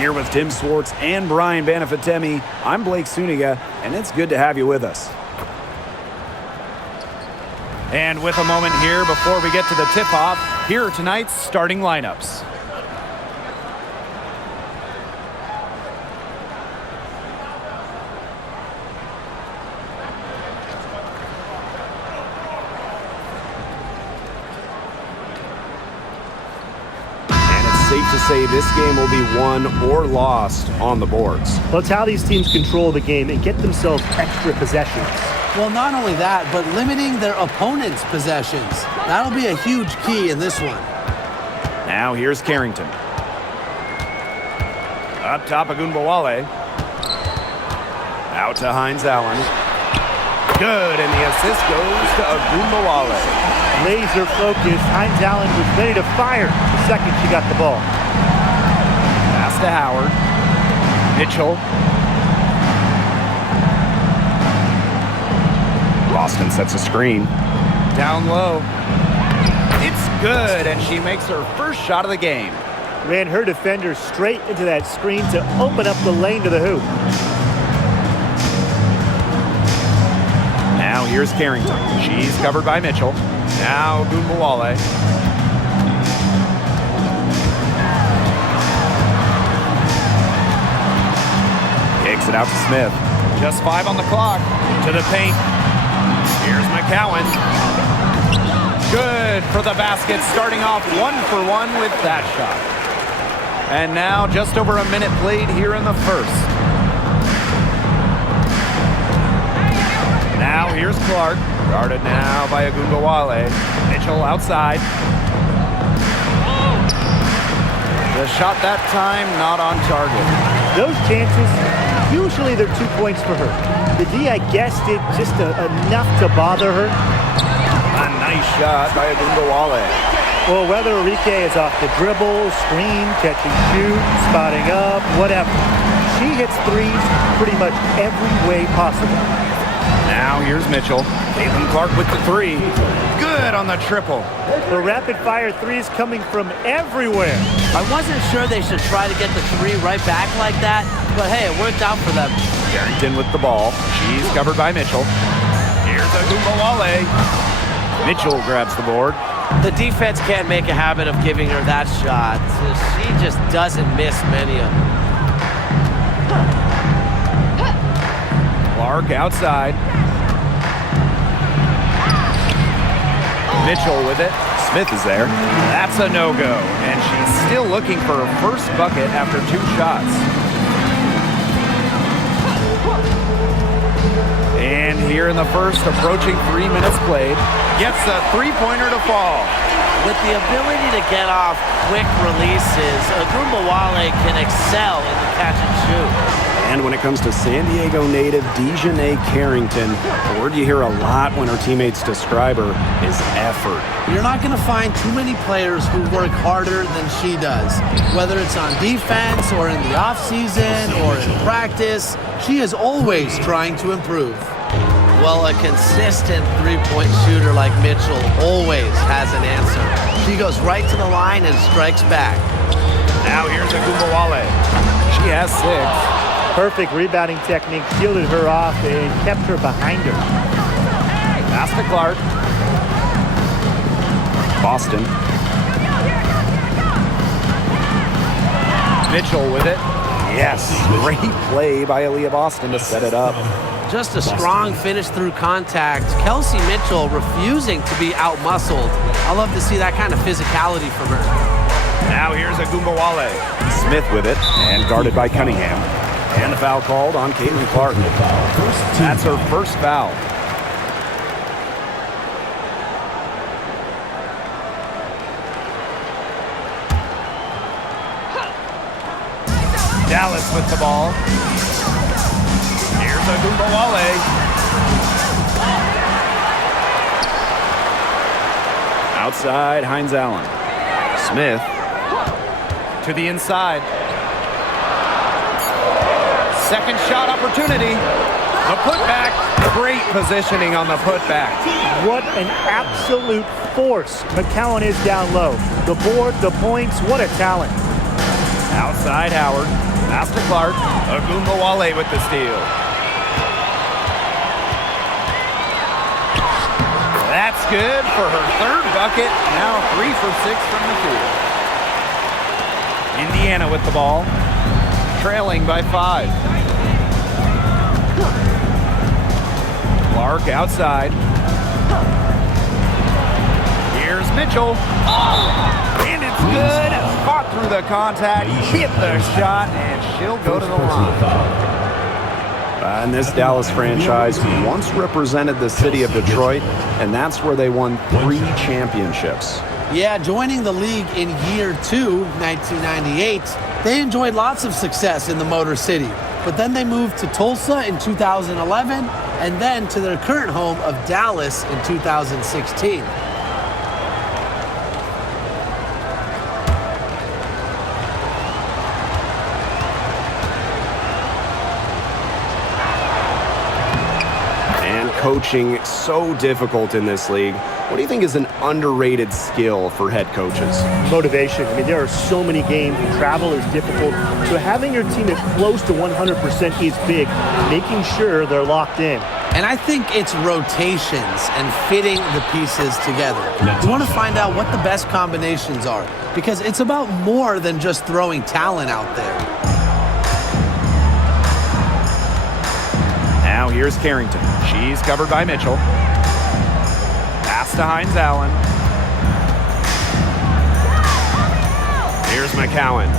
Here with Tim Swartz and Brian Banafitemi, I'm Blake Suniga, and it's good to have you with us. And with a moment here before we get to the tip-off, here are tonight's starting lineups. Safe to say this game will be won or lost on the boards. Well, it's how these teams control the game and get themselves extra possessions. Well, not only that, but limiting their opponent's possessions. That'll be a huge key in this one. Now here's Carrington. Up top, Agunbowale. Out to Hines Allen. Good, and the assist goes to Agunbowale. Laser focused. Hines Allen was ready to fire the second she got the ball. Pass to Howard. Mitchell. Boston sets a screen. Down low. It's good, and she makes her first shot of the game. Ran her defender straight into that screen to open up the lane to the hoop. Now here's Carrington. She's covered by Mitchell. Now Agunbowale. Kicks it out to Smith. Just 5 on the clock. To the paint. Here's McCowan. Good for the basket, starting off 1-for-1 with that shot. And now just over a minute played here in the first. Now here's Clark. Guarded now by Agunbowale. Mitchell outside. The shot that time not on target. Those chances, usually they're 2 points for her. The D, I guess, did just enough to bother her. A nice shot by Agunbowale. Well, whether Enrique is off the dribble, screen, catching shoot, spotting up, whatever. She hits threes pretty much every way possible. Now here's Mitchell. CaitlinClark with the three. Good on the triple. The rapid-fire threes coming from everywhere. I wasn't sure they should try to get the three right back like that, but hey, it worked out for them. Carrington with the ball. She's covered by Mitchell. Here's Agunbowale. Mitchell grabs the board. The defense can't make a habit of giving her that shot. She just doesn't miss many of them. Clark outside. Mitchell with it. Smith is there. That's a no-go, and she's still looking for her first bucket after 2 shots. And here in the first, approaching 3 minutes played, gets a three-pointer to fall. With the ability to get off quick releases, Agunbowale can excel in the catch and shoot. And when it comes to San Diego native Dejanay Carrington, the word you hear a lot when her teammates describe her is effort. You're not going to find too many players who work harder than she does. Whether it's on defense or in the offseason or in practice, she is always trying to improve. Well, a consistent three-point shooter like Mitchell always has an answer. She goes right to the line and strikes back. Now here's Agunbowale. She has 6. Perfect rebounding technique shielded her off and kept her behind her. Pass to Clark. Boston. Mitchell with it. Yes, great play by Aaliyah Boston to set it up. Just a strong finish through contact. Kelsey Mitchell refusing to be out-muscled. I love to see that kind of physicality from her. Now here's Agunbowale. Smith with it and guarded by Cunningham. And a foul called on CaitlinClark. That's her first foul. Dallas with the ball. Here's Agunbowale. Outside, Hines Allen. Smith. To the inside. Second shot opportunity. The putback. Great positioning on the putback. What an absolute force McCowan is down low. The board, the points, what a talent. Outside Howard. Pass to Clark. Ogunbowale with the steal. That's good for her third bucket. Now 3 for 6 from the field. Indiana with the ball, trailing by 5. Clark outside. Here's Mitchell. And it's good. Fought through the contact, hit the shot, and she'll go to the line. And this Dallas franchise once represented the city of Detroit, and that's where they won 3 championships. Yeah, joining the league in year 2, 1998, they enjoyed lots of success in the Motor City. But then they moved to Tulsa in 2011, and then to their current home of Dallas in 2016. Coaching so difficult in this league. What do you think is an underrated skill for head coaches? Motivation. I mean, there are so many games. Travel is difficult. So having your team at close to 100% is big. Making sure they're locked in. And I think it's rotations and fitting the pieces together. You want to find out what the best combinations are, because it's about more than just throwing talent out there. Now here's Carrington. She's covered by Mitchell. Pass to Hines Allen. Here's McCowan.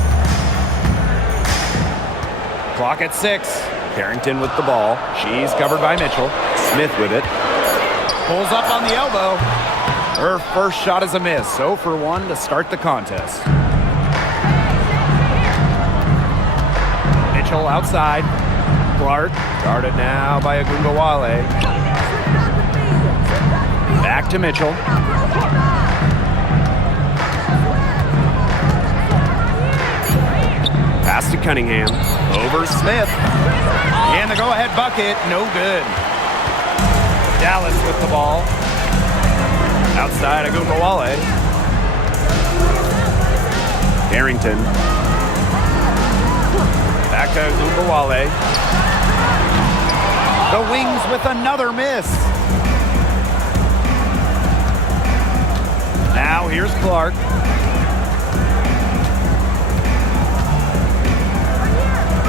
Clock at 6. Carrington with the ball. She's covered by Mitchell. Smith with it. Pulls up on the elbow. Her first shot is a miss. 0 for 1 to start the contest. Mitchell outside. Clark, guarded now by Ogunbowale. Back to Mitchell. Pass to Cunningham. Over Smith. And the go-ahead bucket, no good. Dallas with the ball. Outside Ogunbowale. Carrington. Back to Ogunbowale. The Wings with another miss. Now here's Clark.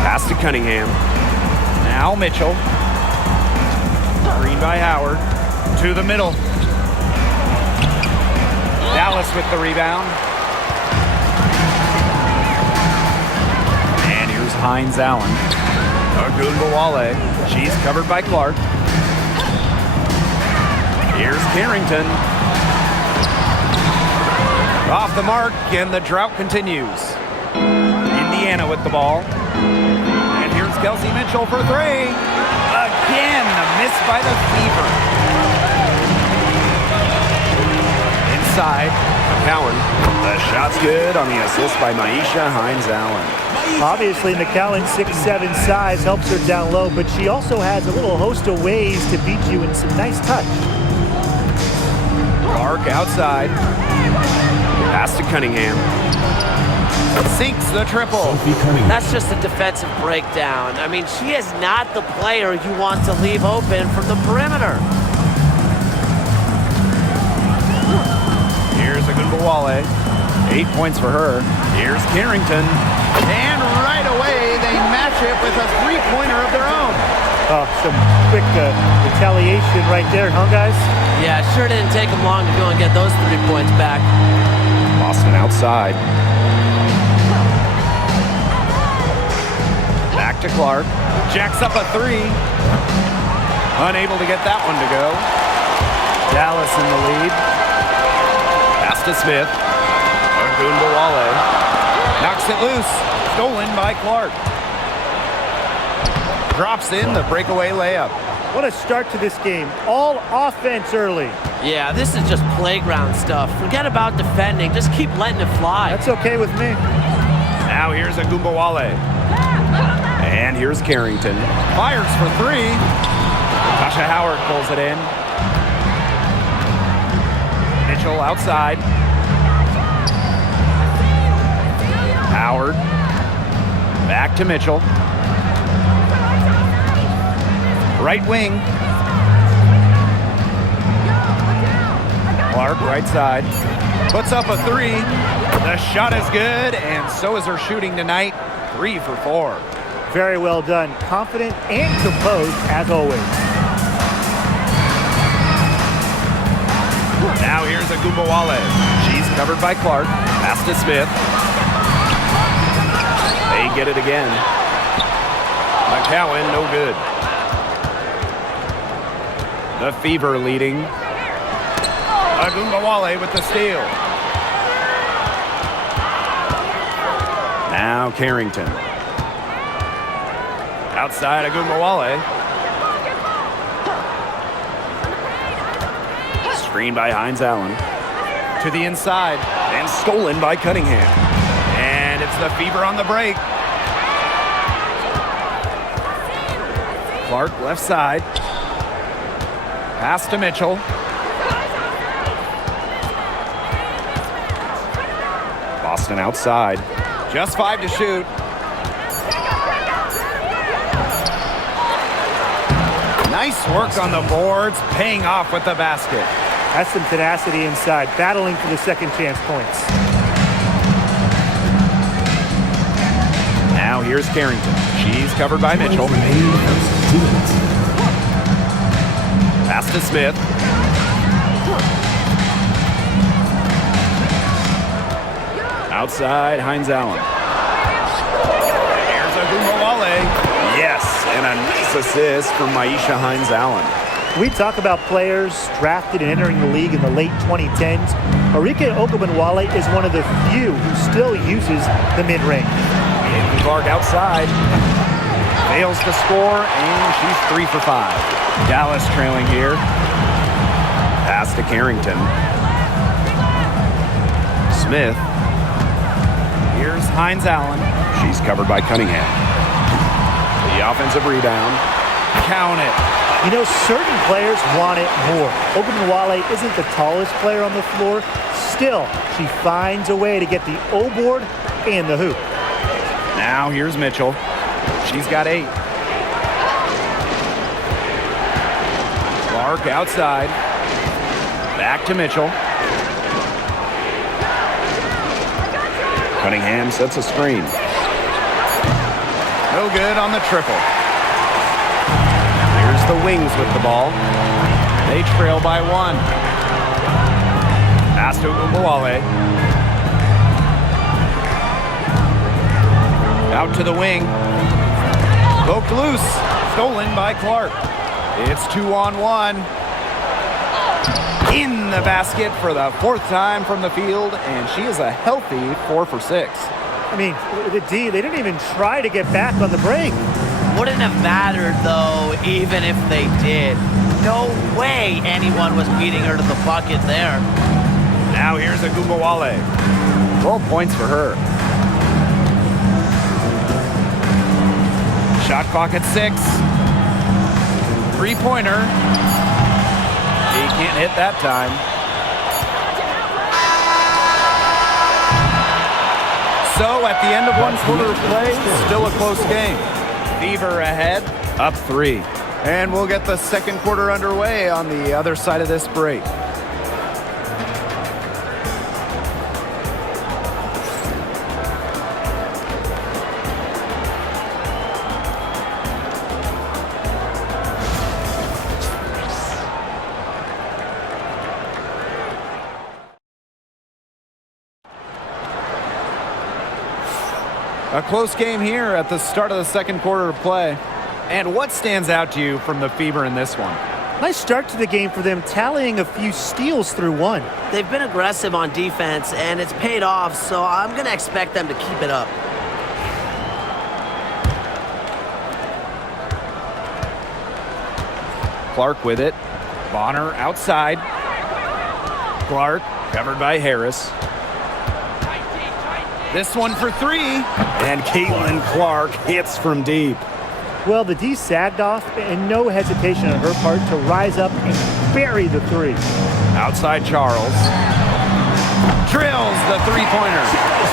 Pass to Cunningham. Now Mitchell. Green by Howard. To the middle. Dallas with the rebound. And here's Hines Allen. Ogunbowale. She's covered by Clark. Here's Carrington. Off the mark, and the drought continues. Indiana with the ball. And here's Kelsey Mitchell for 3. Again, a miss by the Fever. Inside, McCowan. The shot's good on the assist by Maisha Hines Allen. Obviously, McCowan's 6'7" size helps her down low, but she also has a little host of ways to beat you in some nice touch. Clark outside. Pass to Cunningham. Sinks the triple. That's just a defensive breakdown. I mean, she is not the player you want to leave open from the perimeter. Here's Ogunbowale. 8 points for her. Here's Carrington. And right away, they match it with a three-pointer of their own. Oh, some quick retaliation right there, huh, guys? Yeah, it sure didn't take them long to go and get those 3 points back. Boston outside. Back to Clark. Jacks up a 3. Unable to get that one to go. Dallas in the lead. Pass to Smith. Ogunbowale. Knocks it loose. Stolen by Clark. Drops in the breakaway layup. What a start to this game. All offense early. Yeah, this is just playground stuff. Forget about defending. Just keep letting it fly. That's okay with me. Now here's Ogunbowale. And here's Carrington. Fires for 3. Tasha Howard pulls it in. Mitchell outside. Howard. Back to Mitchell. Right wing. Clark, right side. Puts up a three. The shot is good, and so is her shooting tonight. 3 for 4. Very well done. Confident and composed, as always. Now here's Agumbawale. She's covered by Clark. Pass to Smith. They get it again. McCowan, no good. The Fever leading. Agumbawale with the steal. Now Carrington. Outside Agumbawale. Screen by Hines Allen. To the inside. And stolen by Cunningham. And it's the Fever on the break. Clark left side. Pass to Mitchell. Boston outside. Just 5 to shoot. Nice work on the boards, paying off with the basket. That's some tenacity inside, battling for the second chance points. Now here's Carrington. She's covered by Mitchell. Pass to Smith. Outside, Hines Allen. Here's Agumbawale. Yes, and a nice assist from Maisha Hines Allen. We talk about players drafted and entering the league in the late 2010s. Arike Ogunbowale is one of the few who still uses the mid-range. Clark outside. Fails to score, and she's 3 for 5. Dallas trailing here. Pass to Carrington. Smith. Here's Hines Allen. She's covered by Cunningham. The offensive rebound. Count it. You know, certain players want it more. Ogunbowale isn't the tallest player on the floor. Still, she finds a way to get the O-board and the hoop. Now here's Mitchell. She's got 8. Clark outside. Back to Mitchell. Cunningham sets a screen. No good on the triple. Here's the Wings with the ball. They trail by 1. Pass to Agumbawale. Out to the wing. Poked loose. Stolen by Clark. It's 2-on-1. In the basket for the 4th time from the field, and she is a healthy 4 for 6. I mean, the D, they didn't even try to get back on the break. Wouldn't have mattered, though, even if they did. No way anyone was beating her to the bucket there. Now here's Agumbawale. 12 points for her. Shot clock at 6. 3-pointer. He can't hit that time. So at the end of 1 quarter of play, still a close game. Fever ahead, up 3. And we'll get the second quarter underway on the other side of this break. A close game here at the start of the second quarter of play. And what stands out to you from the Fever in this one? Nice start to the game for them, tallying a few steals through 1. They've been aggressive on defense, and it's paid off, so I'm going to expect them to keep it up. Clark with it. Bonner outside. Clark covered by Harris. This one for 3. And CaitlincLark hits from deep. Well, the D sagged off, and no hesitation on her part to rise up and bury the 3. Outside Charles. Drills the 3-pointer.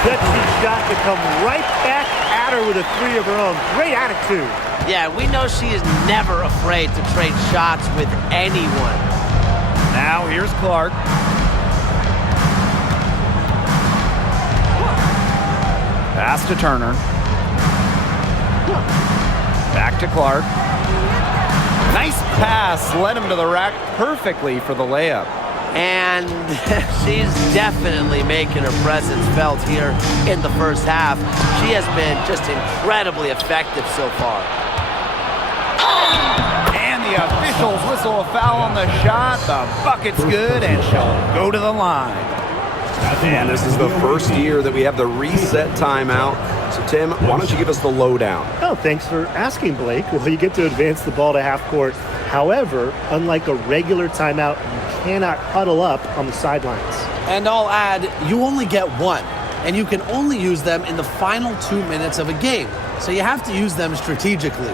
That shot to come right back batter with a three of her own. Great attitude. Yeah, we know she is never afraid to trade shots with anyone. Now here's Clark. Pass to Turner. Back to Clark. Nice pass. Led him to the rack perfectly for the layup. And she's definitely making her presence felt here in the first half. She has been just incredibly effective so far. And the officials whistle a foul on the shot. The bucket's good, and she'll go to the line. And this is the first year that we have the reset timeout. So, Tim, why don't you give us the lowdown? Oh, thanks for asking, Blake. Well, you get to advance the ball to half court. However, unlike a regular timeout, you cannot huddle up on the sidelines. And I'll add, you only get one, and you can only use them in the final 2 minutes of a game. So you have to use them strategically.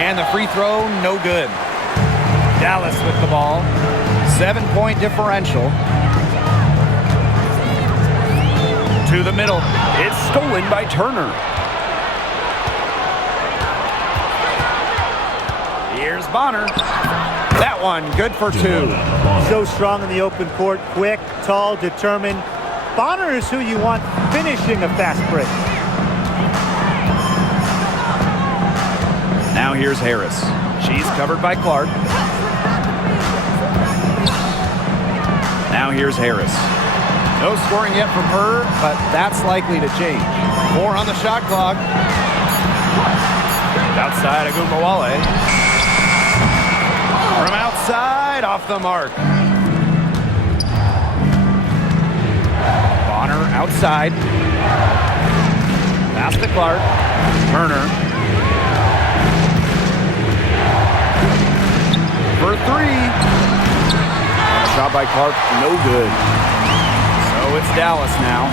And the free throw, no good. Dallas with the ball. 7-point differential. To the middle. It's stolen by Turner. Here's Bonner. That one, good for two. So strong in the open court, quick, tall, determined. Bonner is who you want finishing a fast break. Now here's Harris. She's covered by Clark. Now here's Harris. No scoring yet from her, but that's likely to change. 4 on the shot clock. Outside Agumbawale. From outside, off the mark. Bonner outside. Pass to Clark. Turner. For 3. Shot by Clark, no good. So it's Dallas now.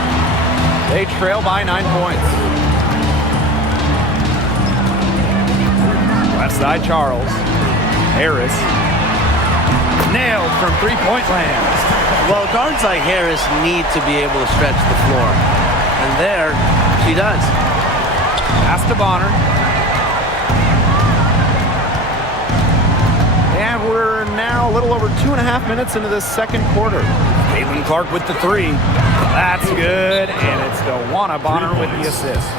They trail by 9 points. Left side, Charles. Harris. Nailed from three-point land. Well, guards like Harris need to be able to stretch the floor. And there, she does. Pass to Bonner. And we're now a little over 2.5 minutes into the second quarter. Caitlin Clark with the 3. That's good, and it's DeWanna Bonner with the assist.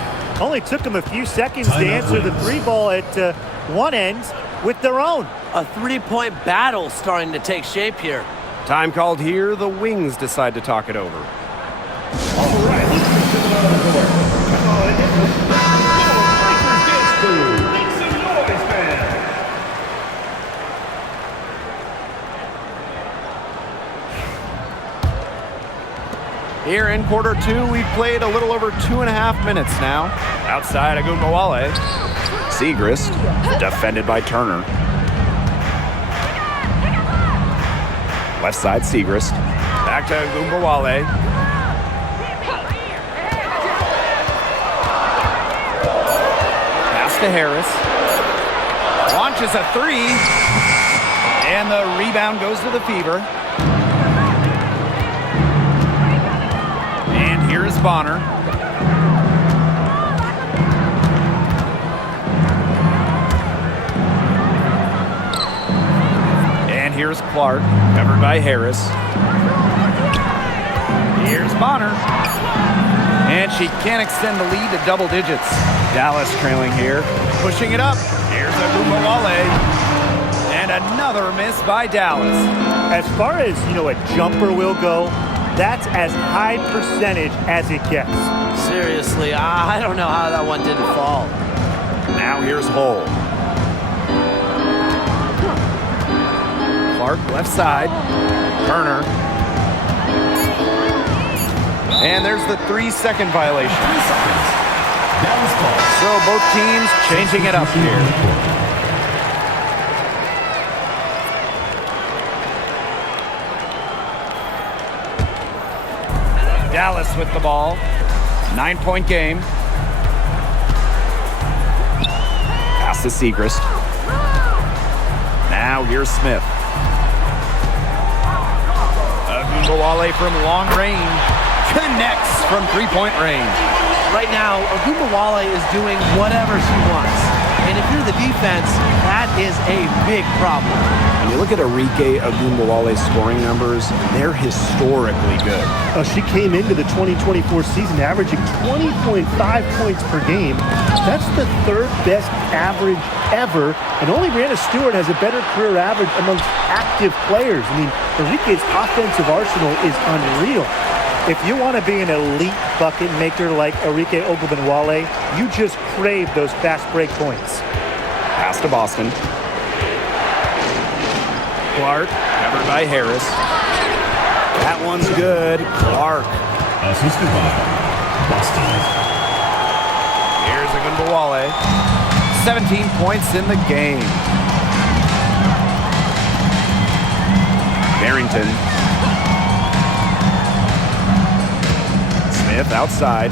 Only took them a few seconds to answer the three ball at one end with their own. A three-point battle starting to take shape here. Time called here. The Wings decide to talk it over. All right, let's get to the court. Make some noise, man. Here in quarter 2, we've played a little over 2.5 minutes now. Outside Agumbawale. Segrist, defended by Turner. Left side, Segrist. Back to Agumbawale. Pass to Harris. Launches a 3. And the rebound goes to the Fever. And here's Bonner. And here's Clark, covered by Harris. Here's Bonner. And she can't extend the lead to double digits. Dallas trailing here, pushing it up. Here's Agumbawale. And another miss by Dallas. As far as, a jumper will go, that's as high percentage as it gets. Seriously, I don't know how that one didn't fall. Now here's Hull. Clark left side. Turner. And there's the 3-second violation. 3 seconds. Dallas ball. So both teams changing it up here. Dallas with the ball. 9-point game. Pass to Segrist. Now here's Smith. Agumbawale from long range connects from three-point range. Right now, Agumbawale is doing whatever she wants. And if you're the defense, that is a big problem. When you look at Arike Agumbawale's scoring numbers, they're historically good. She came into the 2024 season averaging 20.5 points per game. That's the third best average ever, and only Brianna Stewart has a better career average amongst active players. I mean, Arike's offensive arsenal is unreal. If you want to be an elite bucket maker like Arike Ogunbowale, you just crave those fast break points. Pass to Boston. Clark, covered by Harris. That one's good. Clark. Assisted by Boston. Here's Agumbawale. 17 points in the game. Barrington. Smith outside.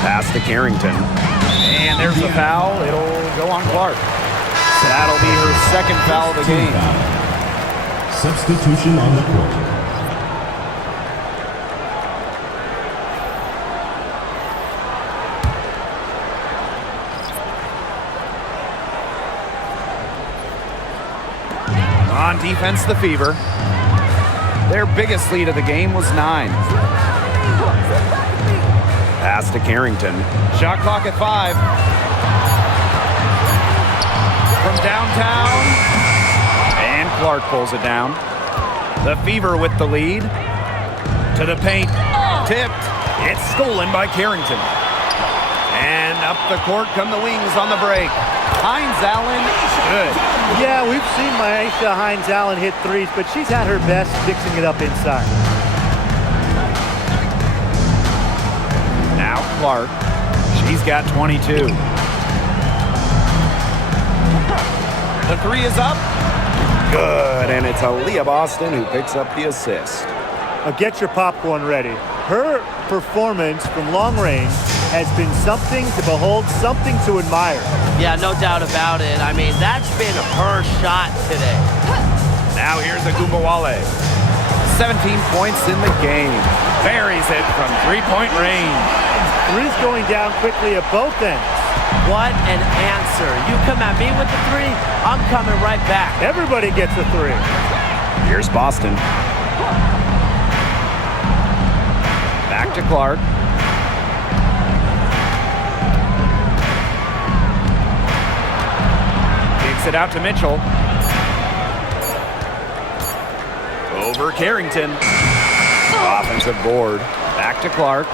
Pass to Carrington. And there's a foul. It'll go on Clark. That'll be her second foul of the game. Substitution on the court. On defense, the Fever. Their biggest lead of the game was 9. Pass to Carrington. Shot clock at 5. From downtown. And Clark pulls it down. The Fever with the lead. To the paint. Tipped. It's stolen by Carrington. And up the court come the Wings on the break. Hines Allen, good. Yeah, we've seen Maisha Hines-Allen hit threes, but she's had her best fixing it up inside. Now Clark. She's got 22. The 3 is up. Good, and it's Aaliyah Boston who picks up the assist. Get your popcorn ready. Her performance from long range has been something to behold, something to admire. Yeah, no doubt about it. I mean, that's been her shot today. Now here's Agumbawale. 17 points in the game. Buries it from three-point range. Three's going down quickly at both ends. What an answer. You come at me with the 3, I'm coming right back. Everybody gets a 3. Here's Boston. Back to Clark. Kicks it out to Mitchell. Over Carrington. Offensive board. Back to Clark.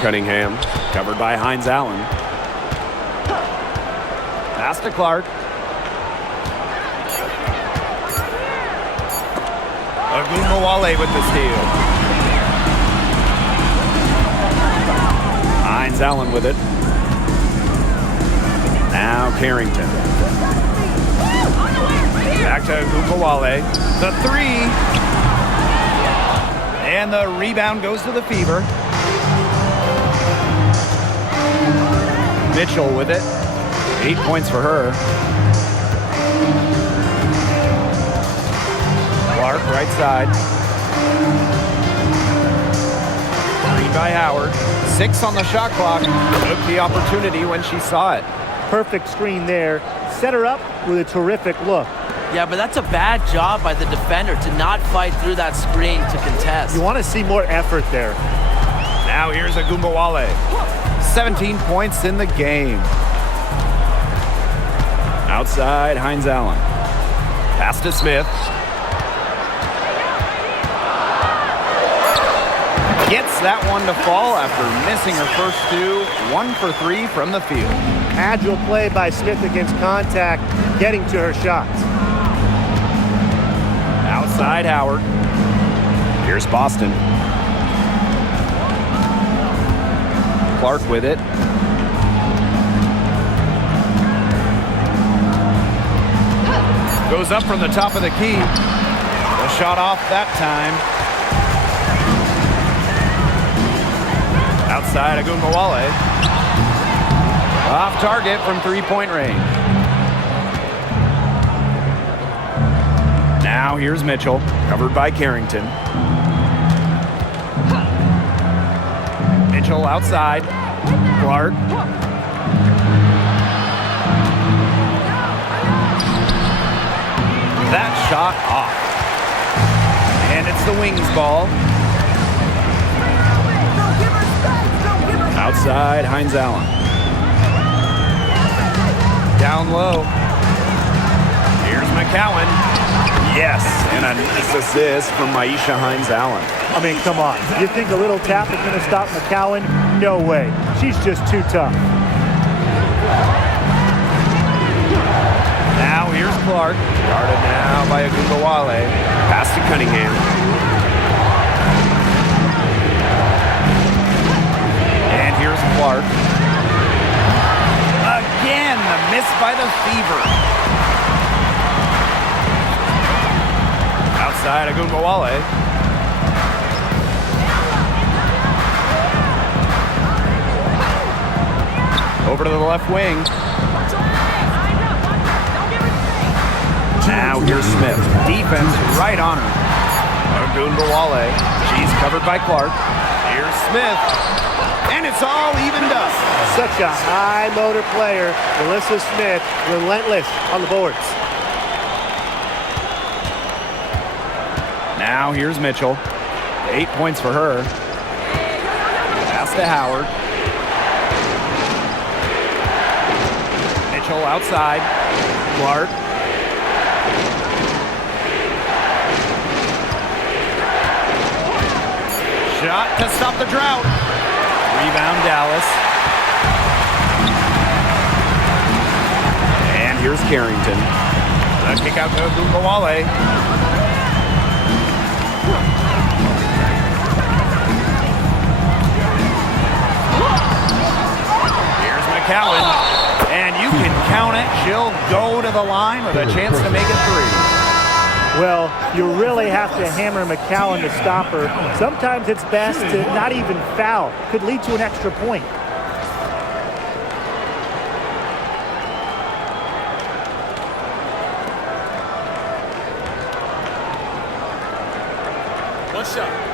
Cunningham, covered by Hines-Allen. Pass to Clark. Agumbawale with the steal. Hines-Allen with it. Now Carrington. Back to Agumbawale. The 3. And the rebound goes to the Fever. Mitchell with it. 8 points for her. Clark right side. Green by Howard. 6 on the shot clock. Took the opportunity when she saw it. Perfect screen there. Set her up with a terrific look. Yeah, but that's a bad job by the defender to not fight through that screen to contest. You want to see more effort there. Now here's Agumbawale. 17 points in the game. Outside, Hines-Allen. Pass to Smith. Gets that one to fall after missing her first 2. 1 for 3 from the field. Agile play by Smith against contact, getting to her shots. Outside Howard. Here's Boston. Clark with it. Goes up from the top of the key. The shot off that time. Outside Agumbawale. Off target from three-point range. Now here's Mitchell, covered by Carrington. Mitchell outside. Clark. That shot off. And it's the Wings ball. Outside, Hines Allen. Down low. Here's McCowan. Yes, and a nice assist from Maisha Hines Allen. I mean, come on. You think a little tap is going to stop McCowan? No way. She's just too tough. Now here's Clark. Guarded now by Agumbawale. Pass to Cunningham. And here's Clark. Again, the miss by the Fever. Outside Agumbawale. Over to the left wing. Now here's Smith. Defense right on her. Agumbawale. She's covered by Clark. Here's Smith. And it's all evened up. Such a high motor player. Melissa Smith, relentless on the boards. Now here's Mitchell. 8 points for her. Pass to Howard. Mitchell outside. Clark. Shot to stop the drought. Rebound Dallas. And here's Carrington. The kick out to Agumbawale. Here's McCowan. And you can count it. She'll go to the line with a chance to make it 3. Well, you really have to hammer McCowan to stop her. Sometimes it's best to not even foul. Could lead to an extra point. One shot.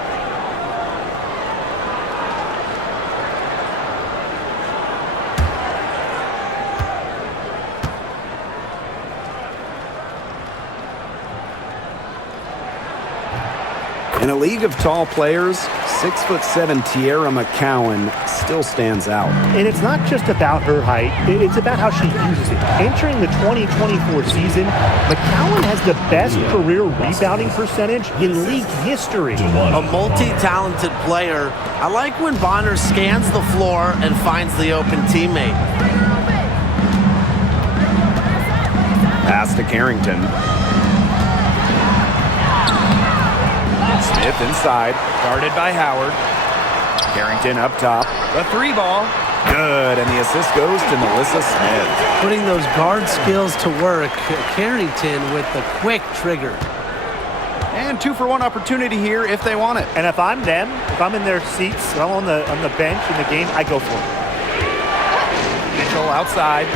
In a league of tall players, 6'7" Tierra McCowan still stands out. And it's not just about her height, it's about how she uses it. Entering the 2024 season, McCowan has the best career rebounding percentage in league history. A multi-talented player. I like when Bonner scans the floor and finds the open teammate. Pass to Carrington. Smith inside, guarded by Howard. Carrington up top. The 3 ball. Good, and the assist goes to Melissa Smith. Putting those guard skills to work. Carrington with the quick trigger. And 2-for-1 opportunity here if they want it. And if I'm them, if I'm in their seats, if I'm on the bench in the game, I go for it. Mitchell outside.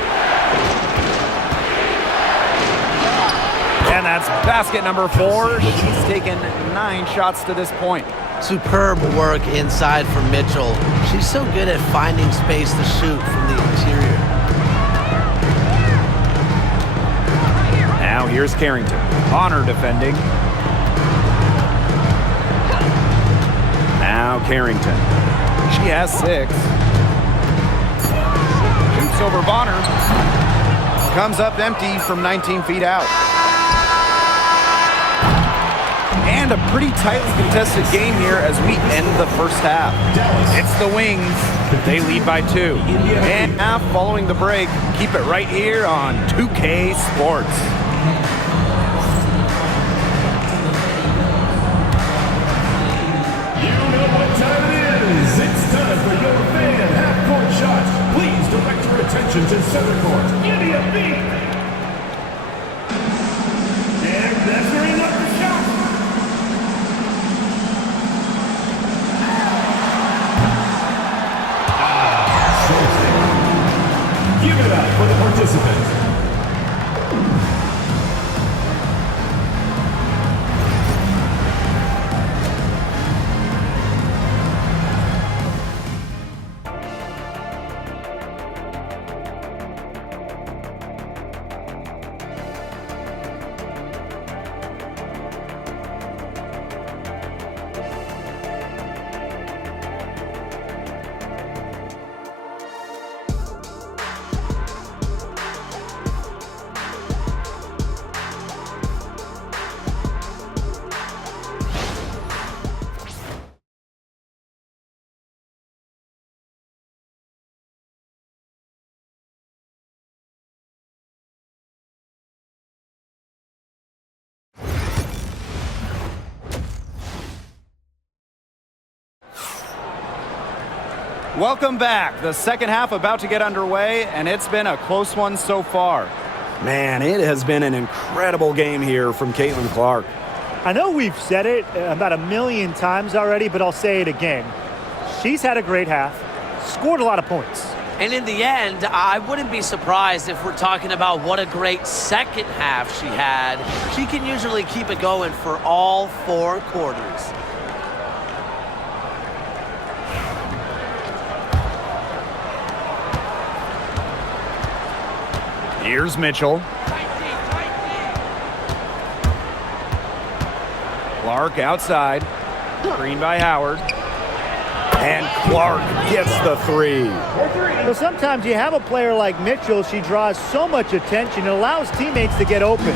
And that's basket number 4. She's taken 9 shots to this point. Superb work inside from Mitchell. She's so good at finding space to shoot from the interior. Now here's Carrington. Bonner defending. Now Carrington. She has 6. Shoots over Bonner. Comes up empty from 19 feet out. And a pretty tightly contested game here as we end the first half. It's the Wings. They lead by 2. And now, following the break, keep it right here on 2K Sports. You know what time it is. It's time for your fan half-court shots. Please direct your attention to center court. Give me a beat. And measuring up the shot. Give it up for the participants. Welcome back. The second half about to get underway, and it's been a close one so far. Man, it has been an incredible game here from Caitlin Clark. I know we've said it about 1,000,000 times already, but I'll say it again. She's had a great half, scored a lot of points. And in the end, I wouldn't be surprised if we're talking about what a great second half she had. She can usually keep it going for all 4 quarters. Here's Mitchell. Clark outside. Screen by Howard. And Clark gets the 3. But sometimes you have a player like Mitchell, she draws so much attention, it allows teammates to get open.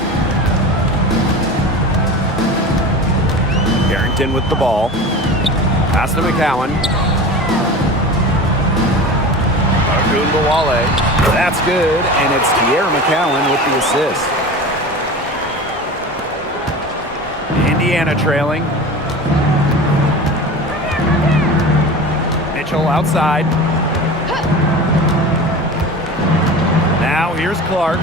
Carrington with the ball. Pass to McCowan. Agunbowale. That's good, and it's Tierra McCowan with the assist. Indiana trailing. Mitchell outside. Now here's Clark.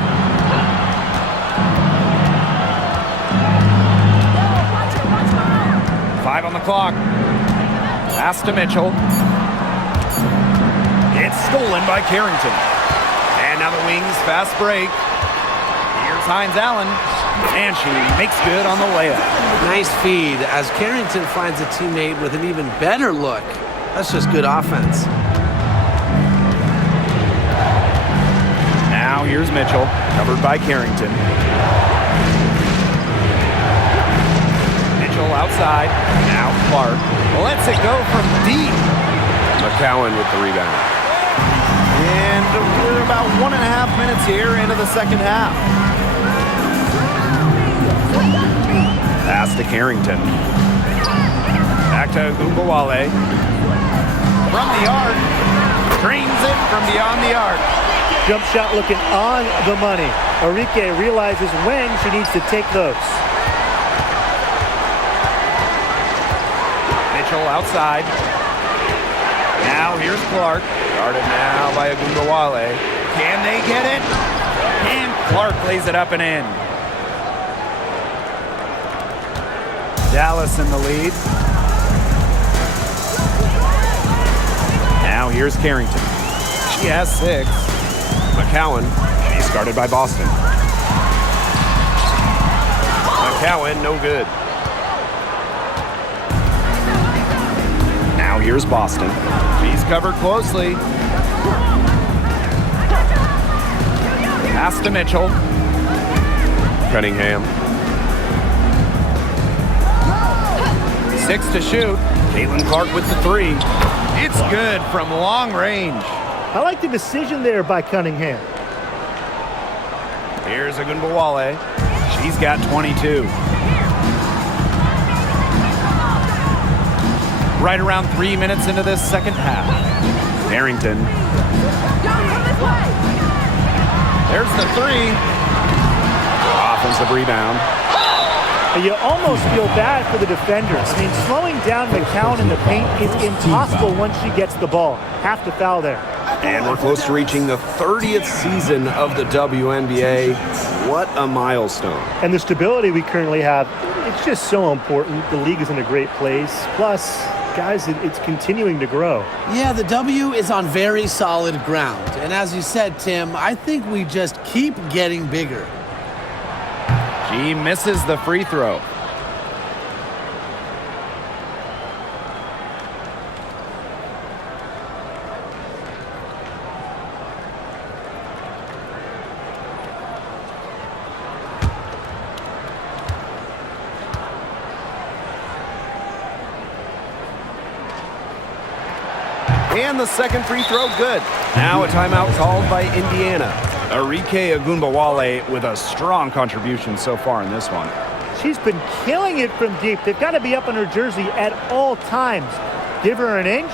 Five on the clock. Pass to Mitchell. It's stolen by Carrington. And now the Wings fast break. Here's Hines Allen. And she makes good on the layup. Nice feed as Carrington finds a teammate with an even better look. That's just good offense. Now here's Mitchell, covered by Carrington. Mitchell outside. Now Clark lets it go from deep. McCowan with the rebound. And we're about 1.5 minutes here into the second half. Pass to Carrington. Back to Agunbowale. From the arc. Drains it from beyond the arc. Jump shot looking on the money. Arike realizes when she needs to take those. Mitchell outside. Now here's Clark. Guarded now by Agunbowale. Can they get it? And Clark lays it up and in. Dallas in the lead. Now here's Carrington. She has 6. McCowan. She's guarded by Boston. McCowan, no good. Now here's Boston. She's covered closely. Pass to Mitchell. Cunningham. 6 to shoot. Caitlin Clark with the 3. It's good from long range. I like the decision there by Cunningham. Here's Agunbowale. She's got 22. Right around 3 minutes into this second half. Carrington. There's the 3. Offensive rebound. You almost feel bad for the defenders. I mean, slowing down McCowan in the paint is impossible once she gets the ball. Have to foul there. And we're close to reaching the 30th season of the WNBA. What a milestone. And the stability we currently have, it's just so important. The league is in a great place. Plus, guys, it's continuing to grow. Yeah, the W is on very solid ground. And as you said, Tim, I think we just keep getting bigger. She misses the free throw. And the second free throw, good. Now a timeout called by Indiana. Arike Agunbowale with a strong contribution so far in this one. She's been killing it from deep. They've got to be up on her jersey at all times. Give her an inch,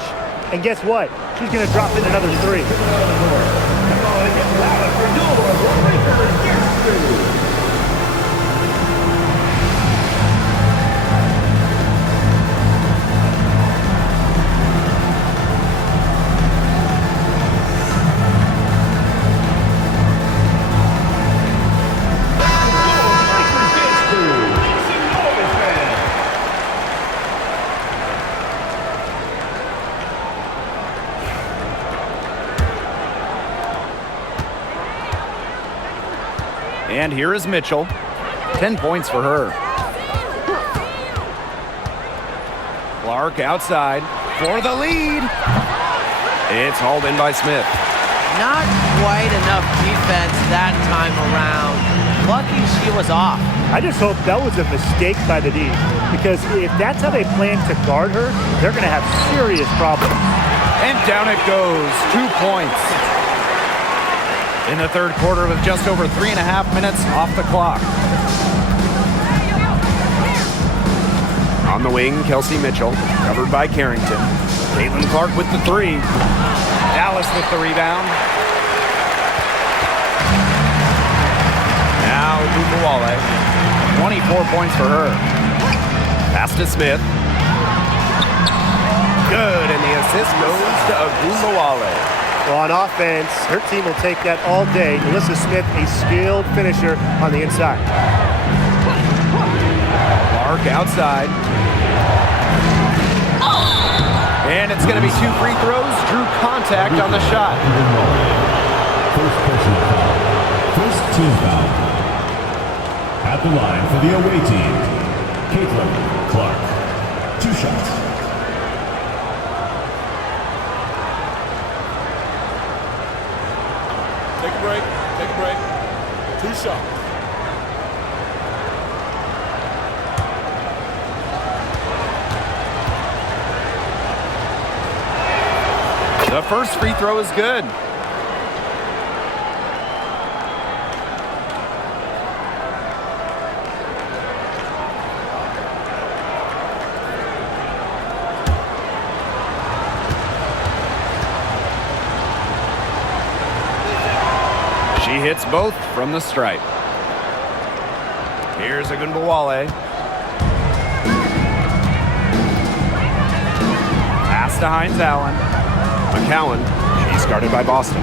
and guess what? She's going to drop in another 3. And here is Mitchell. 10 points for her. Clark outside for the lead. It's hauled in by Smith. Not quite enough defense that time around. Lucky she was off. I just hope that was a mistake by the D, because if that's how they plan to guard her, they're going to have serious problems. And down it goes. 2 points. In the third quarter with just over 3.5 minutes off the clock. On the wing, Kelsey Mitchell, covered by Carrington. Caitlinclark with the three. Dallas with the rebound. Now Agumawale. 24 points for her. Pass to Smith. Good, and the assist goes to Agumawale. Well, on offense, her team will take that all day. Alyssa Smith, a skilled finisher on the inside. Clark outside. And it's going to be 2 free throws. Drew contact on the shot. First personal foul. First team foul. At the line for the away team, Clark. 2 shots. Take a break. Take a break. 2 shots. The first free throw is good. She hits both from the stripe. Here's Agumawale. Pass to Hines Allen. McCowan, she's guarded by Boston.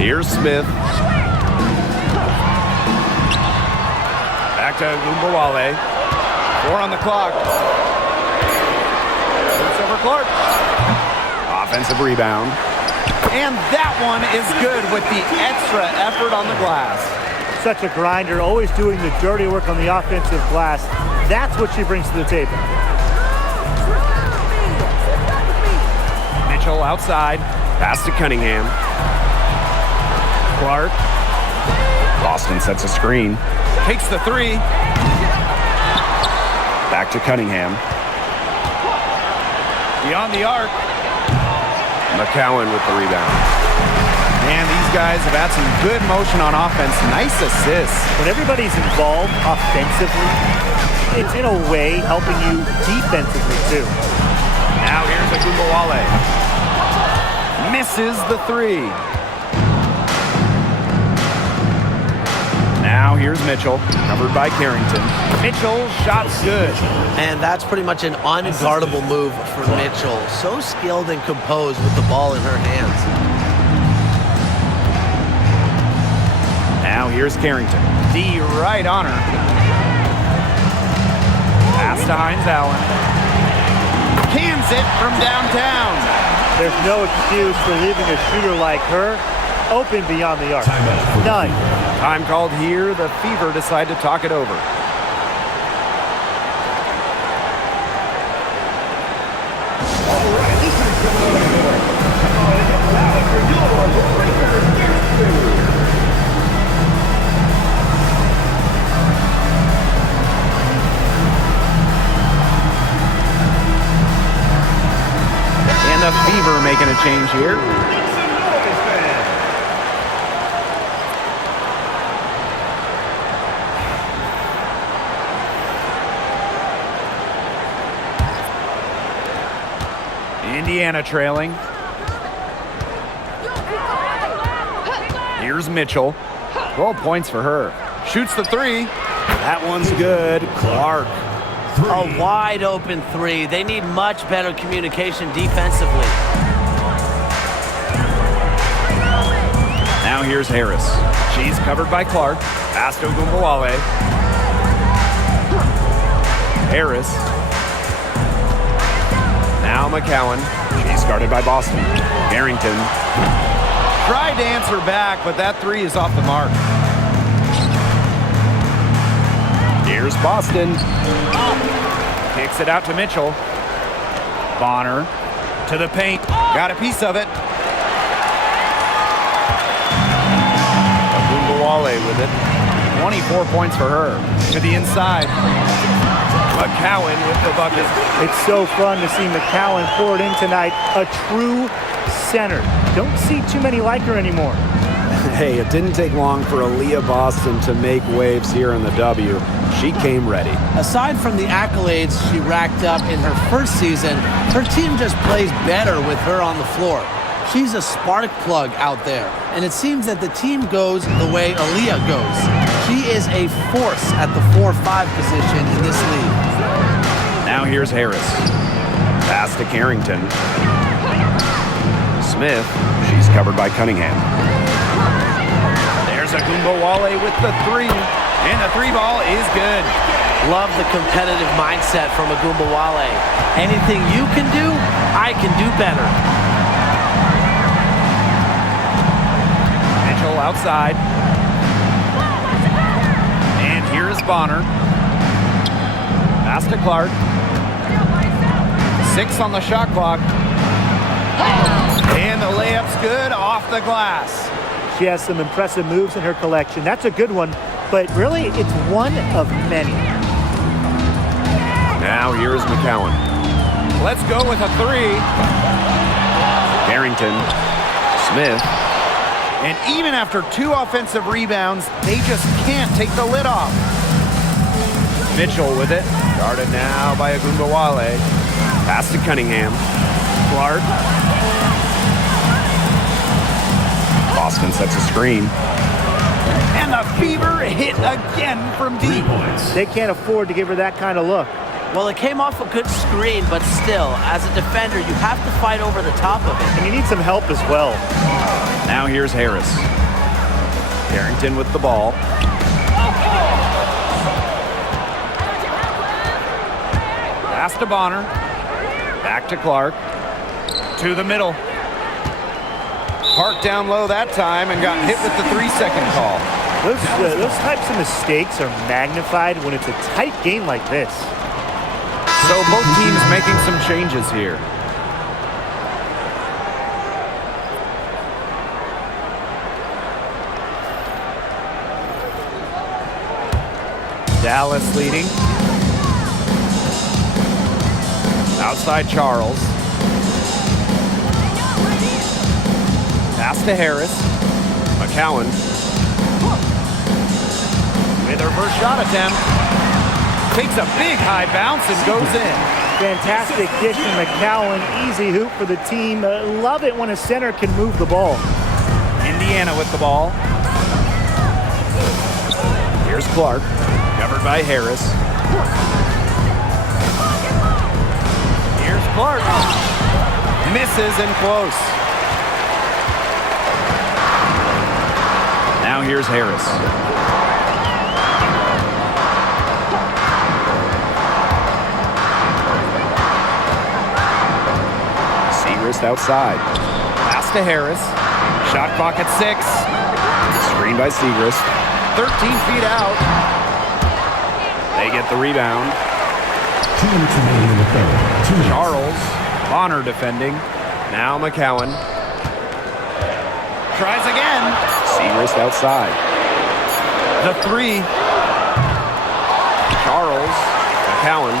Here's Smith. Back to Agumawale. 4 on the clock. It's over Clark. Offensive rebound. And that one is good with the extra effort on the glass. Such a grinder, always doing the dirty work on the offensive glass. That's what she brings to the table. Mitchell outside. Pass to Cunningham. Clark. Boston sets a screen. Takes the three. Back to Cunningham. Beyond the arc. McCowan with the rebound. And these guys have had some good motion on offense. Nice assists. When everybody's involved offensively, it's in a way helping you defensively too. Now here's Agumawale. Misses the three. Now here's Mitchell, covered by Carrington. Mitchell's shot's good. And that's pretty much an unguardable move for Mitchell. So skilled and composed with the ball in her hands. Now here's Carrington. D right on her. Pass to Hines Allen. Cans it from downtown. There's no excuse for leaving a shooter like her open beyond the arc. None. Time called here. The Fever decide to talk it over. And the Fever making a change here. Indiana trailing. Here's Mitchell. 12 points for her. Shoots the three. That one's good. Clark. A wide open three. They need much better communication defensively. Now here's Harris. She's covered by Clark. Pass to Agumawale. Harris. Now McCowan. She's guarded by Boston. Harrington. Tried to answer back, but that three is off the mark. Here's Boston. Kicks it out to Mitchell. Bonner to the paint. Got a piece of it. Wale with it. 24 points for her. To the inside. McCowan with the bucket. It's so fun to see McCowan pour it in tonight. A true center. Don't see too many like her anymore. Hey, it didn't take long for Aaliyah Boston to make waves here in the W. She came ready. Aside from the accolades she racked up in her first season, her team just plays better with her on the floor. She's a spark plug out there, and it seems that the team goes the way Aaliyah goes. She is a force at the 4-5 position in this league. Now here's Harris. Pass to Carrington. Smith, she's covered by Cunningham. There's Agumbawale with the three, and the three ball is good. Love the competitive mindset from Agumbawale. Anything you can do, I can do better. Outside. And here is Bonner. Pass to Clark. 6 on the shot clock. And the layup's good off the glass. She has some impressive moves in her collection. That's a good one, but really it's one of many. Now here's McCowan. Let's go with a three. Carrington. Smith. And even after 2 offensive rebounds, they just can't take the lid off. Mitchell with it. Guarded now by Agumbawale. Pass to Cunningham. Clark. Boston sets a screen. And the fever hit again from deep. They can't afford to give her that kind of look. Well, it came off a good screen, but still, as a defender, you have to fight over the top of it. And you need some help as well. Now here's Harris. Carrington with the ball. Pass to Bonner. Back to Clark. To the middle. Parked down low that time and got hit with the 3-second call. Those types of mistakes are magnified when it's a tight game like this. So both teams making some changes here. Dallas leading. Outside Charles. Pass to Harris. McCowan. With her first shot attempt. Takes a big high bounce and goes in. Fantastic dish from McCowan. Easy hoop for the team. Love it when a center can move the ball. Indiana with the ball. Here's Clark. Covered by Harris. Here's Clark. Misses and close. Now here's Harris. Segrist outside. Pass to Harris. Shot clock at 6. Screen by Segrist. 13 feet out. They get the rebound. 2 minutes remaining in the third. 2 minutes. Charles. Bonner defending. Now McCowan. Tries again. Segrist outside. The 3. Charles. McCowan.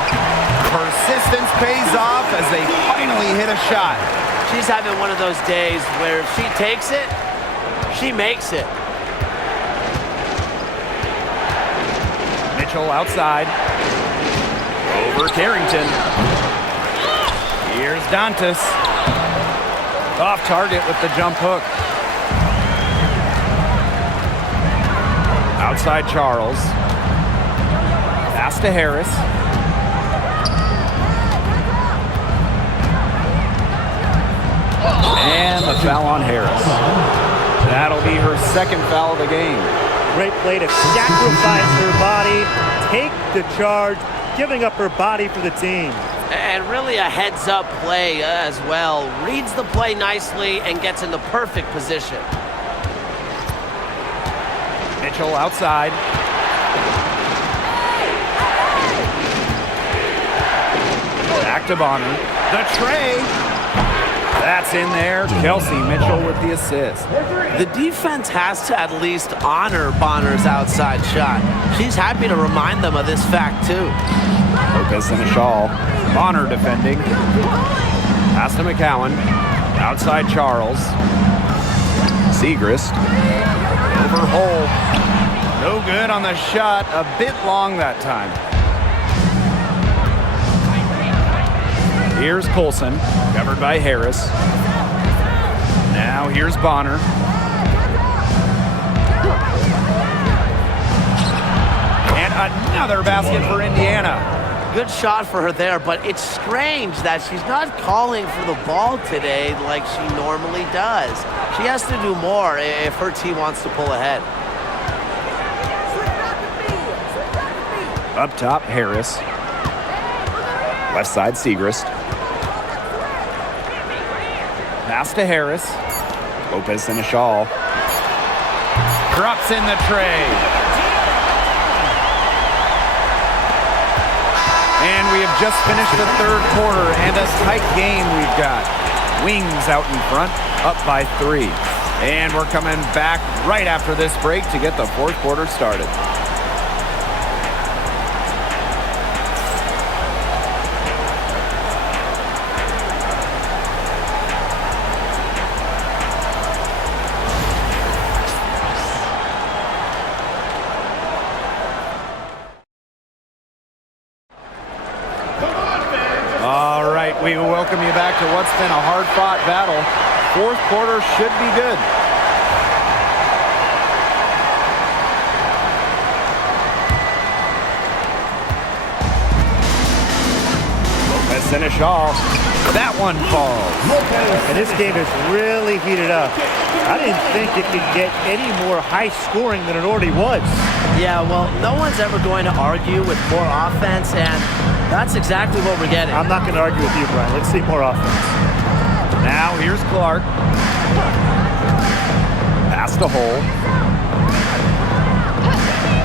Persistence pays off as they finally hit a shot. She's having one of those days where if she takes it, she makes it. Mitchell outside. Over Carrington. Here's Dantas. Off target with the jump hook. Outside Charles. Pass to Harris. And the foul on Harris. That'll be her second foul of the game. Great play to sacrifice her body, take the charge, giving up her body for the team. And really a heads-up play as well. Reads the play nicely and gets in the perfect position. Mitchell outside. Back to Bonner. The tray. That's in there. Kelsey Mitchell with the assist. The defense has to at least honor Bonner's outside shot. She's happy to remind them of this fact, too. Lopez and a shawl. Bonner defending. Pass to McCowan. Outside Charles. Segrist. Over Hole. No good on the shot. A bit long that time. Here's Colson. Covered by Harris. Now here's Bonner. And another basket for Indiana. Good shot for her there, but it's strange that she's not calling for the ball today like she normally does. She has to do more if her team wants to pull ahead. Up top, Harris. Left side, Segrist. Pass to Harris. Lopez and a shawl. Drops in the tray. And we have just finished the third quarter, and a tight game we've got. Wings out in front, up by 3. And we're coming back right after this break to get the fourth quarter started. All right, we welcome you back to what's been a hard-fought battle. Fourth quarter should be good. Lopez and a shawl. That one falls. And this game is really heated up. I didn't think it could get any more high scoring than it already was. Yeah, well, no one's ever going to argue with more offense, and that's exactly what we're getting. I'm not going to argue with you, Brian. Let's see more offense. Now here's Clark. Pass to Hole.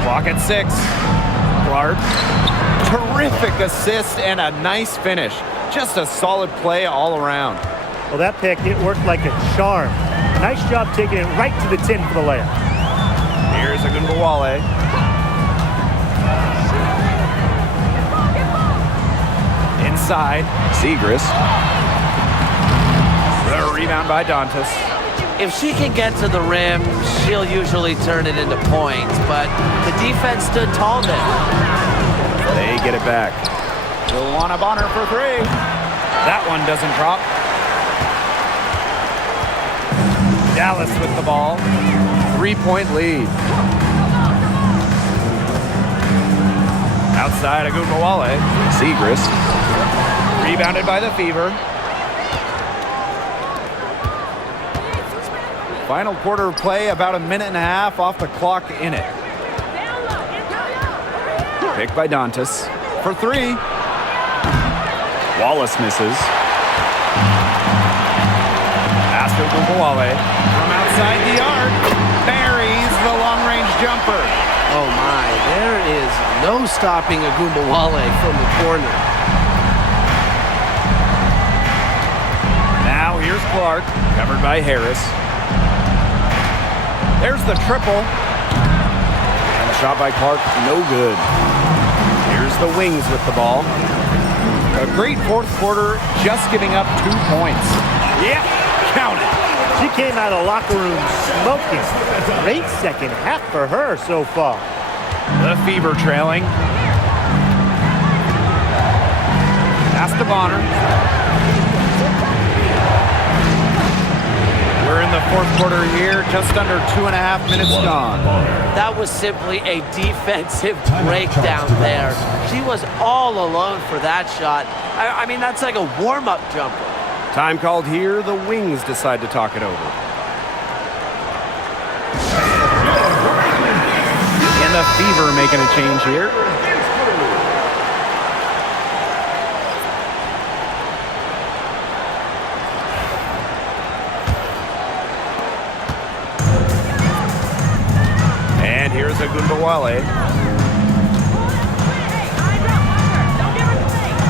Clock at 6. Clark. Terrific assist and a nice finish. Just a solid play all around. Well, that pick, it worked like a charm. Nice job taking it right to the tin for the layup. Here's Agunbowale. Inside, Segrist. The rebound by Dantas. If she can get to the rim, she'll usually turn it into points, but the defense stood tall there. They get it back. Luana Bonner for 3. That one doesn't drop. Dallas with the ball. 3-point lead. Outside Agunbowale. Segrist. Rebounded by the Fever. Final quarter of play, about a minute and a half off the clock in it. Picked by Dantas for 3. Wallace misses. Pass to Agunbowale from outside the arc. Buries the long-range jumper. Oh my, there is no stopping Agunbowale from the corner. Now here's Clark, covered by Harris. There's the triple. And the shot by Clark, no good. Here's the Wings with the ball. A great fourth quarter, just giving up 2 points. Yep, count it. She came out of the locker room smoking. Great second half for her so far. The Fever trailing. Pass to Bonner. We're in the fourth quarter here, just under 2.5 minutes gone. That was simply a defensive breakdown there. She was all alone for that shot. I mean, that's like a warm-up jumper. Time called here, the Wings decide to talk it over. And the Fever making a change here. And here's Agumbawale.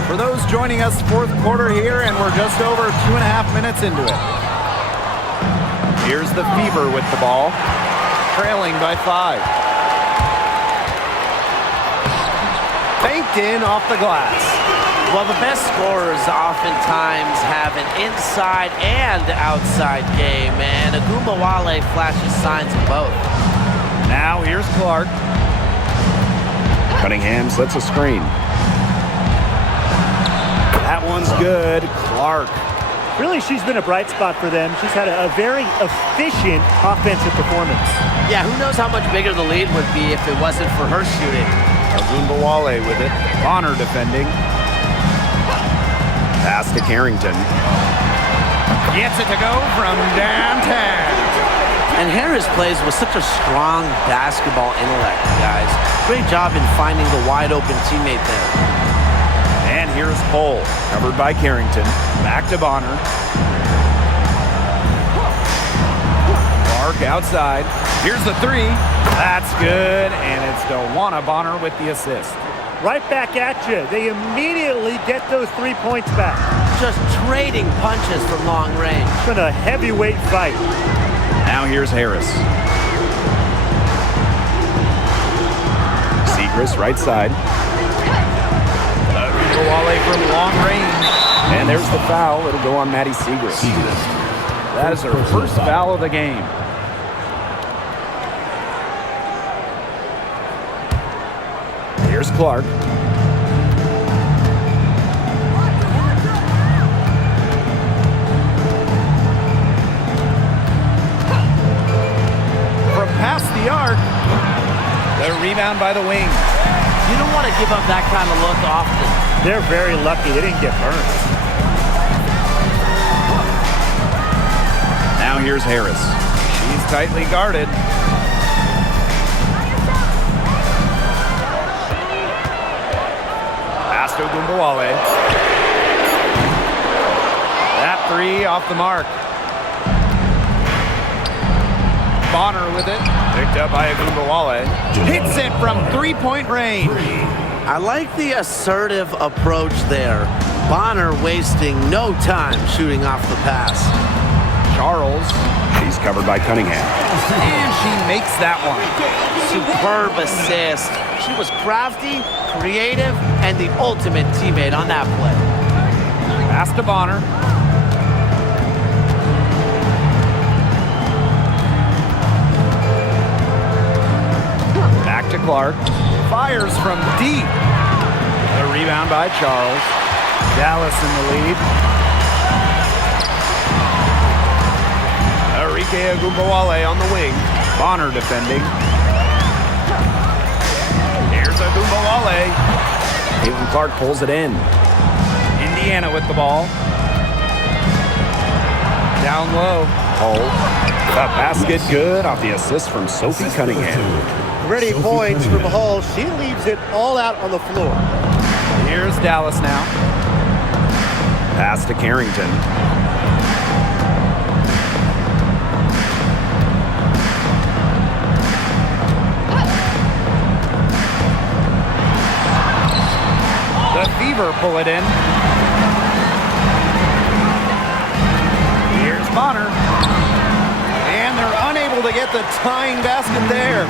For those joining us, fourth quarter here, and we're just over 2.5 minutes into it. Here's the Fever with the ball, trailing by 5. Banked in off the glass. Well, the best scorers oftentimes have an inside and outside game, and Agumbawale flashes signs of both. Now here's Clark. Cunningham sets a screen. That one's good. Clark. Really, she's been a bright spot for them. She's had a very efficient offensive performance. Yeah, who knows how much bigger the lead would be if it wasn't for her shooting. Agumbawale with it. Bonner defending. Pass to Carrington. Gets it to go from downtown. And Harris plays with such a strong basketball intellect, guys. Great job in finding the wide open teammate there. And here's Cole, covered by Carrington. Back to Bonner. Clark outside. Here's the 3. That's good, and it's Dewana Bonner with the assist. Right back at you. They immediately get those 3 points back. Just trading punches from long range. It's been a heavyweight fight. Now here's Harris. Segris right side. Agumbawale from long range. And there's the foul. It'll go on Maddie Segris. That is her first foul of the game. Here's Clark. From past the arc, the rebound by the wing. You don't want to give up that kind of look often. They're very lucky they didn't get burned. Now here's Harris. She's tightly guarded. Pass to Agumbawale. That 3 off the mark. Bonner with it. Picked up by Agumbawale. Hits it from 3-point range. I like the assertive approach there. Bonner wasting no time shooting off the pass. Charles. She's covered by Cunningham. And she makes that one. Superb assist. She was crafty, creative, and the ultimate teammate on that play. Pass to Bonner. Back to Clark. Fires from deep. The rebound by Charles. Dallas in the lead. Enrique Agumbawale on the wing. Bonner defending. Here's Agumbawale. Caitlin Clark pulls it in. Indiana with the ball. Down low. Hole. The basket good off the assist from Sophie Cunningham. Ready points for Mahal. She leaves it all out on the floor. Here's Dallas now. Pass to Carrington. The Fever pull it in. Here's Bonner. And they're unable to get the tying basket there.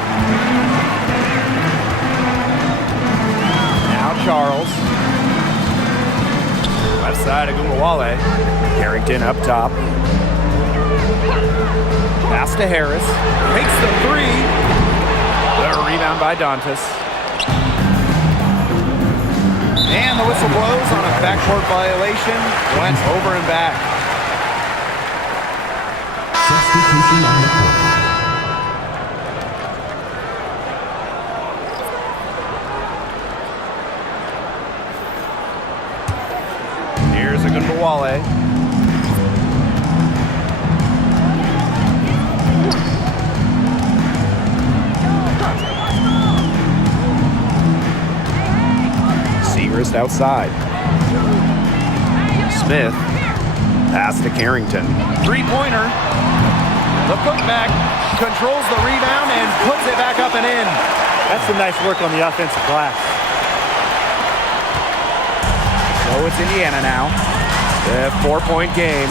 Now Charles. Left side of Agumbawale. Carrington up top. Pass to Harris. Makes the 3. The rebound by Dantas. And the whistle blows on a backcourt violation. Went over and back. Substitution on the court. Here's Agumbawale. Segrist outside. Smith. Pass to Carrington. 3-pointer. The putback controls the rebound and puts it back up and in. That's some nice work on the offensive glass. So it's Indiana now. A 4-point game.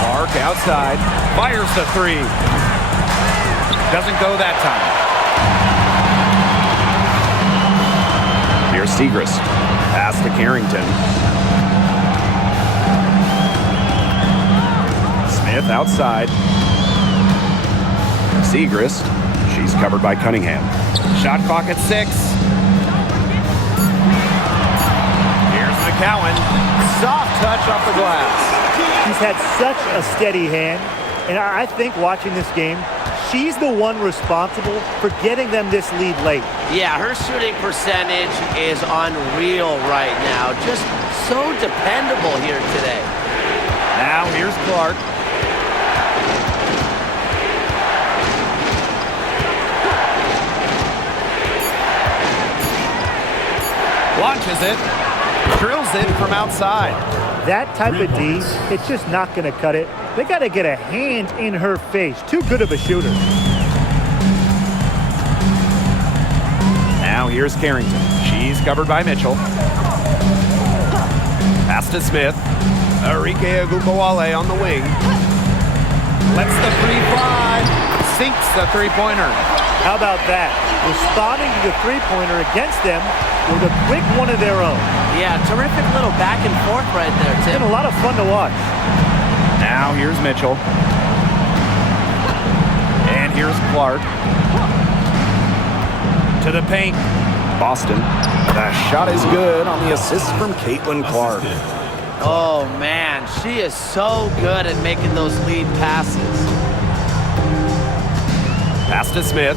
Clark outside. Fires the three. Doesn't go that time. Here's Segrist. Pass to Carrington. Smith outside. Segrist. She's covered by Cunningham. Shot clock at 6. Here's McCowan. Soft touch off the glass. She's had such a steady hand, and I think watching this game, she's the one responsible for getting them this lead late. Yeah, her shooting percentage is unreal right now. Just so dependable here today. Now here's Clark. Launches it. Drills it from outside. That type of D, it's just not going to cut it. They got to get a hand in her face. Too good of a shooter. Now here's Carrington. She's covered by Mitchell. Pass to Smith. Arike Ogunbowale on the wing. Lets the three fly. Sinks the three-pointer. How about that? Responding to the three-pointer against them with a quick one of their own. Yeah, terrific little back and forth right there, It's Tim. been a lot of fun to watch. Now here's Mitchell. And here's Clark. To the paint. Boston. The shot is good on the assist from Clark. Oh, man, she is so good at making those lead passes. Pass to Smith.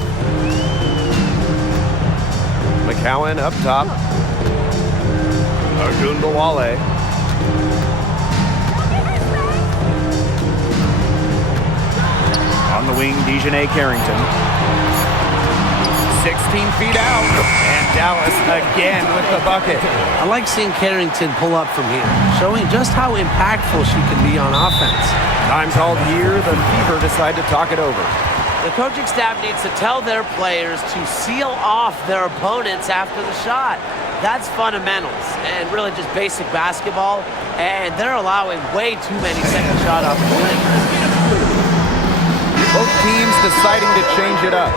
McCowan up top. Ogunbowale. On the wing, Dejanay Carrington. 16 feet out. And Dallas again with the bucket. I like seeing Carrington pull up from here, showing just how impactful she can be on offense. Time called here. The Fever decide to talk it over. The coaching staff needs to tell their players to seal off their opponents after the shot. That's fundamentals and really just basic basketball, and they're allowing way too many second shot opportunities. Both teams deciding to change it up.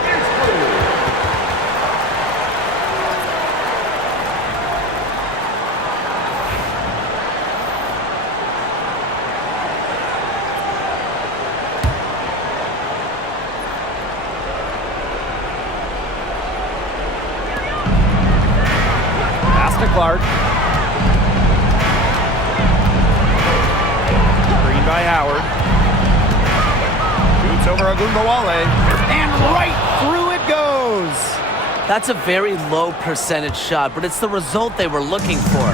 Clark. Green by Howard. Shoots over Ogunbowale. And right through it goes. That's a very low percentage shot, but it's the result they were looking for.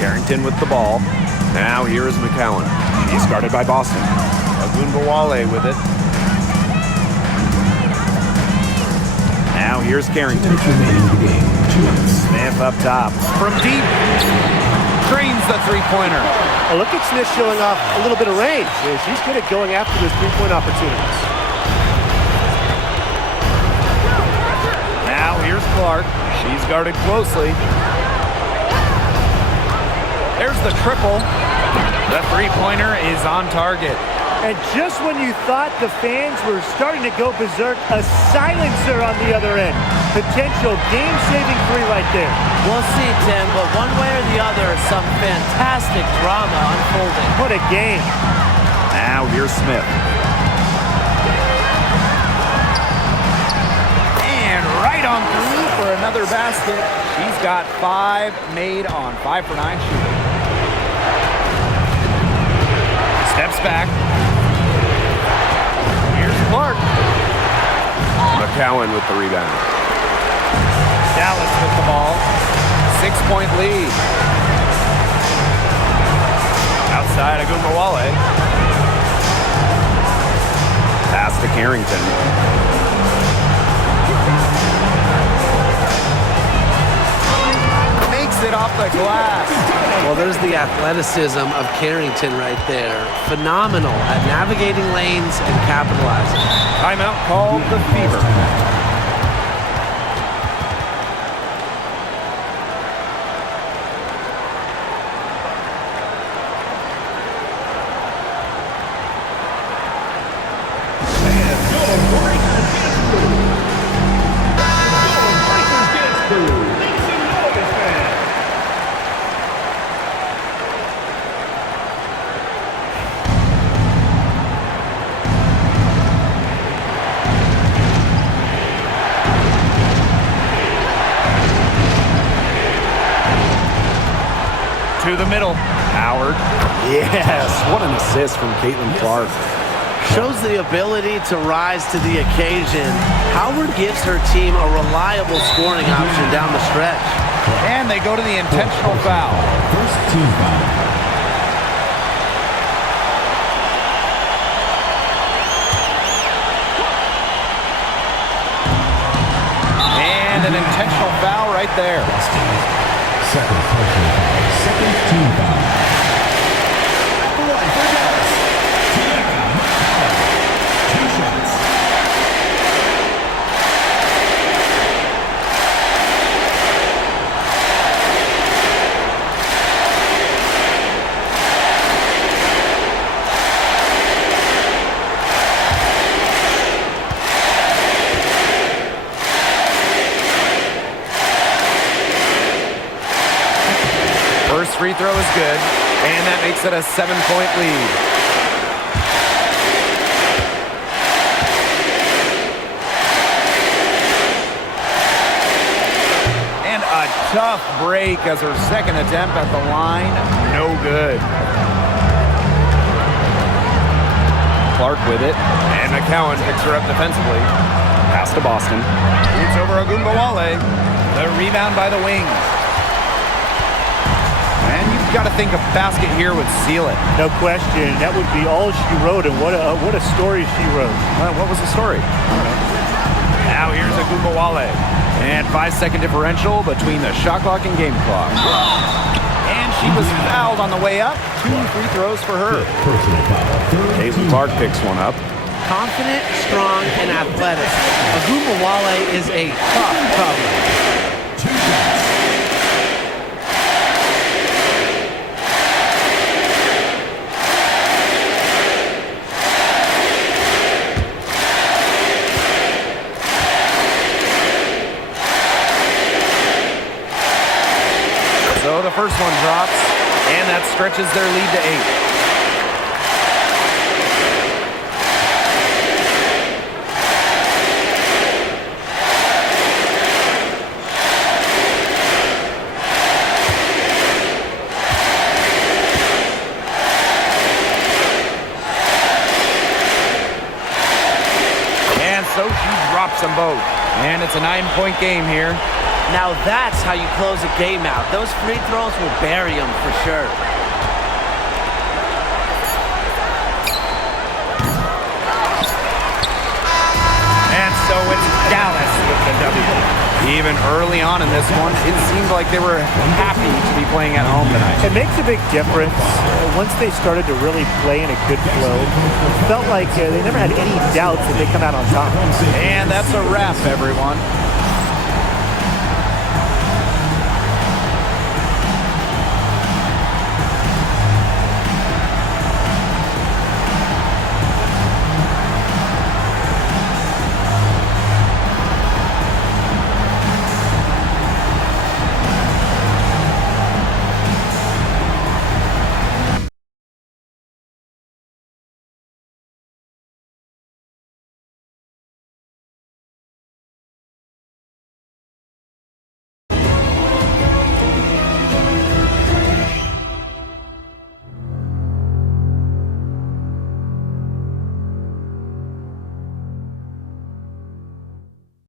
Carrington with the ball. Now here is McCowan. He's guarded by Boston. Ogunbowale with it. Now here's Carrington. Smith up top. From deep. Drains the three-pointer. Oh, look at Smith showing off a little bit of range. Yeah, she's good at going after those three-point opportunities. Now here's Clark. She's guarded closely. There's the triple. The three-pointer is on target. And just when you thought the fans were starting to go berserk, a silencer on the other end. Potential game-saving three right there. We'll see, Tim, but one way or the other, some fantastic drama unfolding. What a game. Now here's Smith. And right on through for another basket. She's got 5 made on 5 for 9 shooting. Steps back. Clark. McCowan with the rebound. Dallas with the ball. 6-point lead. Outside Ogunbowale. Pass to Carrington. Makes it off the glass. Well, there's the athleticism of Carrington right there. Phenomenal at navigating lanes and capitalizing. Timeout called the Fever. To the middle. Howard. Yes, what an assist from Clark. Shows the ability to rise to the occasion. Howard gives her team a reliable scoring option down the stretch. And they go to the intentional foul. First team foul. And an intentional foul right there. Second personal foul. Second team foul. The line for Dallas. Two shots. First free throw is good, and that makes it a 7-point lead. And a tough break as her second attempt at the line, no good. Clark with it, and McCowan picks her up defensively. Pass to Boston. It's over Ogunbowale. The rebound by the wings. And you've got to think a basket here would seal it. No question. That would be all she wrote, and what a story she wrote. What was the story? Now here's Ogunbowale. And 5-second differential between the shot clock and game clock. And she was fouled on the way up. 2 free throws for her. Personal foul. Caitlin Clark picks one up. Confident, strong, and athletic. Ogunbowale is a tough cover. 2 shots. So the first one drops, and that stretches their lead to 8. And so she drops them both. And it's a 9-point game here. Now that's how you close a game out. Those free throws will bury them for sure. And so it's Dallas with the W. Even early on in this one, it seemed like they were happy to be playing at home tonight. It makes a big difference. Once they started to really play in a good flow, it felt like they never had any doubts that they come out on top. And that's a wrap, everyone.